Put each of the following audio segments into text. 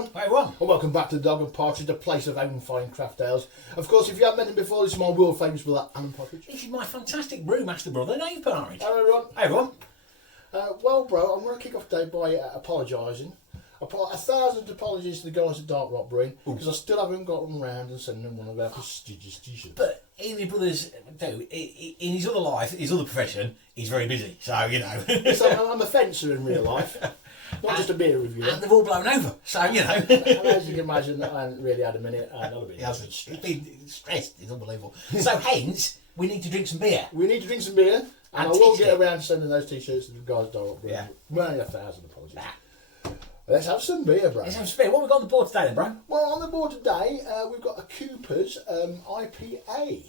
everyone. Hi everyone. And welcome back to the Dog and Partridge, the place of own fine craft ales. Of course, if you haven't met him before, this is my world famous brother, Alan Partridge. This is my fantastic brewmaster brother, Dave Partridge. Hello everyone. Hi everyone. Well, bro, I'm going to kick off today by apologising. 1,000 apologies to the guys at Dark Rock Brewing, because I still haven't gotten round and sending them one of our prestigious t-shirts. But in your brother's, in his other life, his other profession, he's very busy. So, you know. So I'm a fencer in real life, not just a beer reviewer. And they've all blown over. So, you know. And as you can imagine, I haven't really had a minute. He's been stressed. It's unbelievable. So, hence, we need to drink some beer. We need to drink some beer, and I will get around sending those t-shirts to the guys at Dark Rock Brewing. Yeah. Well, 1,000 apologies. Let's have some beer, bro. Let's have some beer. What have we got on the board today then, bro? Well, on the board today, we've got a Cooper's IPA,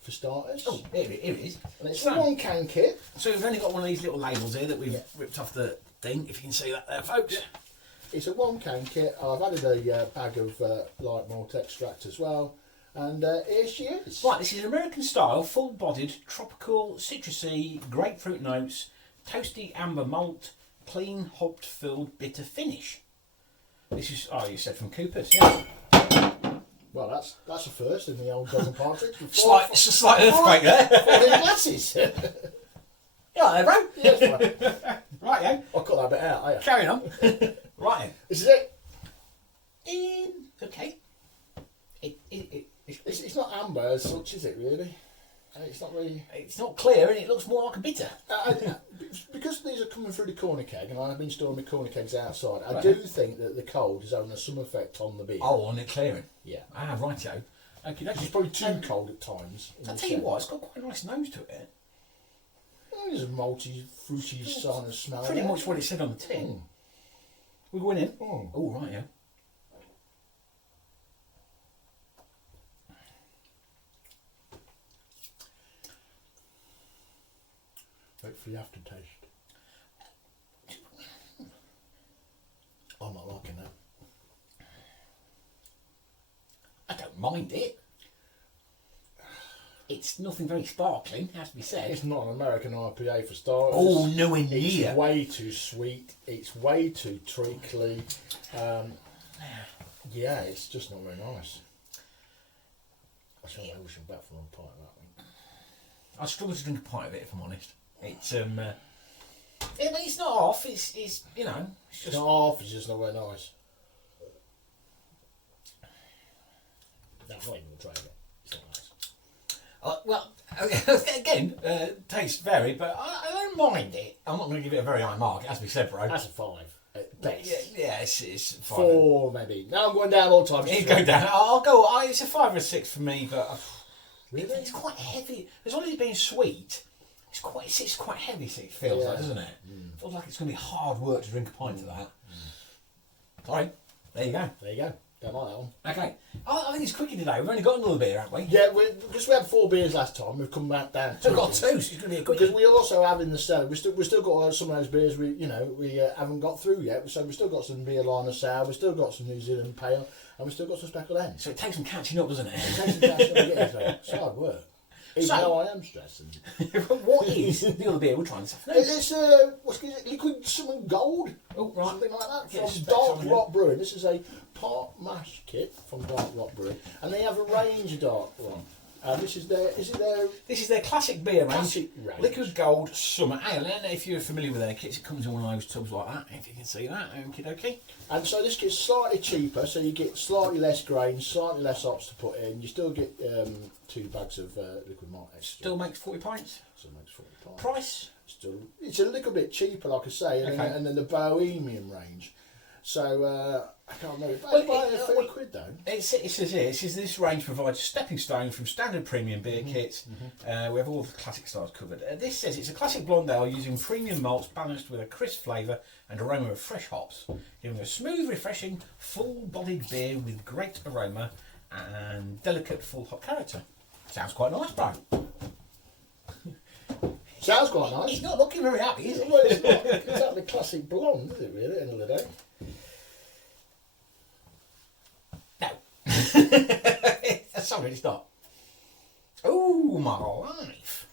for starters. Oh, here it is. And it's a one-can kit. So we've only got one of these little labels here that we've ripped off the thing, if you can see that there, folks. It's a one-can kit. I've added a bag of light malt extract as well. And here she is. Right, this is an American-style, full-bodied, tropical, citrusy, grapefruit notes, toasty amber malt, clean hopped filled bitter finish. This is, you said from Cooper's, yeah. Well, that's a first in the old Dog and Partridge. It's a slight earthquake there. 4 glasses. Yeah, there, bro. Yes, right. Right, yeah. I'll cut that bit out. Carrying on. Right. This is it. Okay. It's not amber as such, is it, really? It's not really... It's not clear and it looks more like a bitter. Because these are coming through the corner keg, and I've been storing my corner kegs outside, I do think that the cold is having some effect on the beer. Oh, on it clearing? Yeah. Ah, righto. Okay, It's probably too cold at times. I'll tell you what, it's got quite a nice nose to it. There's a malty, fruity kind of smell. Pretty much what it said on the tin. We're going in. Oh, right, yeah. Wait for the aftertaste. I'm not liking that. I don't mind it. It's nothing very sparkling, has to be said. It's not an American IPA for starters. Oh, nowhere near. It's way too sweet. It's way too treacly. Yeah, it's just not very nice. I should have wished back for a pint of that one. I struggle to drink a pint of it, if I'm honest. It's not off. It's you know. It's not off. It's just not very nice. No, I'm not even trying it. It's not nice. Well, again, tastes vary, but I don't mind it. I'm not going to give it a very high mark. It has to be said, bro. That's a 5 at best. Yeah, it's 5. 4 maybe. Now I'm going down all the time. You go down. I'll go. It's a 5 or a 6 for me, but really, it's quite heavy. As well as it being sweet. It's quite heavy, it feels like, doesn't it? It feels like it's going to be hard work to drink a pint of that. Sorry, there you go. There you go. Don't like that one. Okay, I think it's quickie today. We've only got another beer, haven't we? Yeah, because we had 4 beers last time, we've come back down to. We've got 2, so it's going to be a quickie. Because we also have in the cellar, we still got some of those beers we haven't got through yet. So we've still got some beer liner sour, we've still got some New Zealand pale, and we've still got some speckled hen. So it takes some catching up, doesn't it? It takes some catching up to get into it. It's hard work. Even though I am stressing. What is the other beer we're trying this afternoon? It's liquid cinnamon gold. Oh, right. Something like that. Yes, From Dark Rock Brewing. This is a part mash kit from Dark Rock Brewing, and they have a range of Dark Rock. This is their classic beer range. Classic range. Liquid Gold Summer Ale. And if you're familiar with their kits, it comes in one of those tubs like that. If you can see that, okie dokie. And so this kit's slightly cheaper, so you get slightly less grains, slightly less hops to put in. You still get 2 bags of liquid malt extra. Still makes 40 pints. Still makes 40 pints. Price? It's a little bit cheaper, like I say, and then the Bohemian range. So I can't remember. But it's £30 though. It says here, this range provides a stepping stone from standard premium beer kits. We have all the classic styles covered. This says it's a classic blonde ale using premium malts balanced with a crisp flavour and aroma of fresh hops, giving a smooth, refreshing, full-bodied beer with great aroma and delicate full hop character. Sounds quite nice, bro. Sounds quite nice. He's not looking very happy, is he? Well, it's not exactly classic blonde, is it, really, at the end of the day? No. Sorry, it's not. Oh, my life.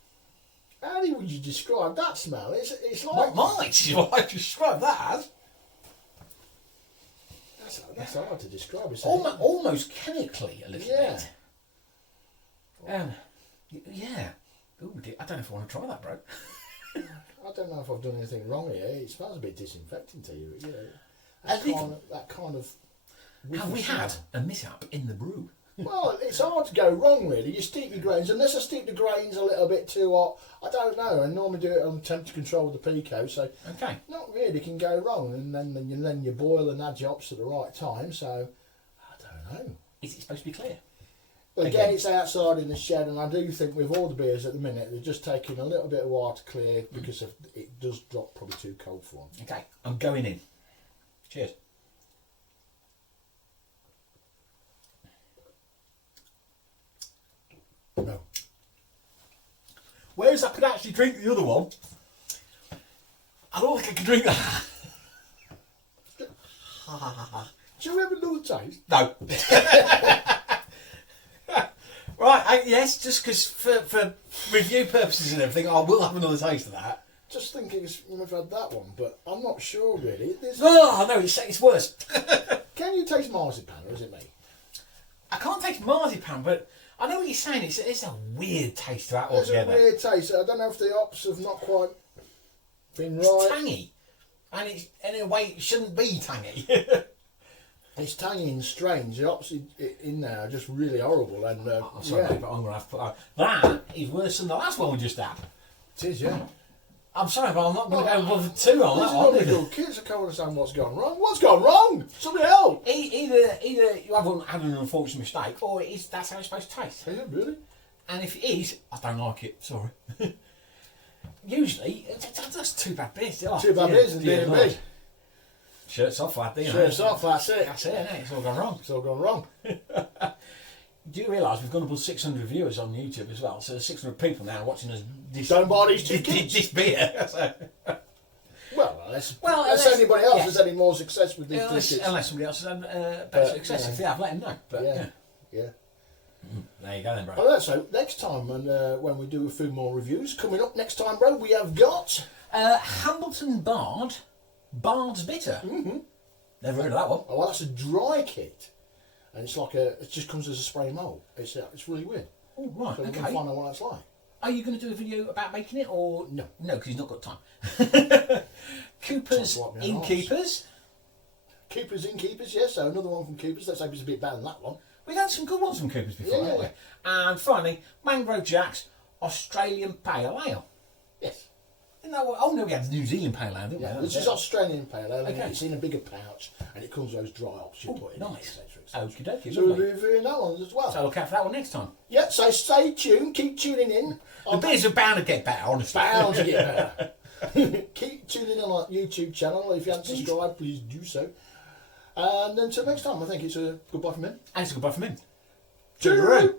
How would you describe that smell? It's like... Not mine, is what I describe that as. That's hard to describe. Almost chemically a little Yeah. bit. Yeah. Ooh, I don't know if I want to try that, bro. I don't know if I've done anything wrong here. It smells a bit disinfecting to you. That kind of. Have we had a mishap in the brew? Well, it's hard to go wrong, really. You steep your grains, unless I steep the grains a little bit too hot. I don't know. I normally do it on temperature control with the pico, so Okay. not really can go wrong. And then you boil and add your hops at the right time. So I don't know. Is it supposed to be clear? But again, it's outside in the shed, and I do think with all the beers at the minute, they're just taking a little bit of while to clear because it does drop probably too cold for them. Okay, I'm going in. Cheers. No. Whereas I could actually drink the other one, I don't think I can drink that. Do you ever know the taste? No. Right, yes, just because for review purposes and everything, I will have another taste of that. Just thinking we've had that one, but I'm not sure really. Oh, no, it's worse. Can you taste marzipan, or is it me? I can't taste marzipan, but I know what you're saying. It's a weird taste to that It's altogether. a weird taste. I don't know if the hops have not quite been right. It's tangy. And it's, in a way, it shouldn't be tangy. It's tangy and strange. The hops in there are just really horrible. And I'm sorry, yeah, but I'm going to have to put that is worse than the last one we just had. it is. Yeah. I'm sorry, but I'm not going to go above 2 on These that are one. not good kids. I can't understand what's gone wrong. What's gone wrong? Somebody help! Either you haven't had an unfortunate mistake, or that's how it's supposed to taste. Yeah, really? And if it is, I don't like it. Sorry. Usually, that's 2 bad beers. Oh, 2 bad beers and dear D&B. Lord. Shirts off, lad. Shirts off. That's it. That's it, innit? It's all gone wrong. It's all gone wrong. Do you realise we've gone above 600 viewers on YouTube as well? So there's 600 people now watching us. Don't buy these tickets. This beer. So. Unless unless anybody else yeah. has any more success with these tickets. Unless somebody else has had better success. If they have, let them know. But, yeah. There you go then, bro. Well, so next time when we do a few more reviews, coming up next time, bro, we have got Hambleton Bard's Bitter. Mm-hmm. Never heard of that one. Oh, well, that's a dry kit, and it's like it just comes as a spray mold. It's really weird. Oh, right, So we're going okay. to find out what that's like. Are you going to do a video about making it, or No. No, because he's not got time. Coopers Sounds like me on Innkeepers. Keepers in Keepers, yes. So another one from Keepers. Let's hope it's a bit better than that one. We've had some good ones from Coopers before, Yeah, haven't we? And finally, Mangrove Jack's Australian Pale Ale. Yes. No, oh no, we had New Zealand Pale Ale, didn't Yeah, we? which is Australian Pale Ale. Okay. It's in a bigger pouch, and it comes with those dry hops you Oh, put in. nice. etc. Okie dokie, So we'll lovely. be reviewing that one as well. So look out for that one next time. Yeah, so stay tuned. Keep tuning in. The beers are bound to get better, honestly. Bound to get better. Keep tuning in on our YouTube channel. If you haven't subscribed, please do so. And until next time, I think it's a goodbye from him. And it's a goodbye from him. Cheerio!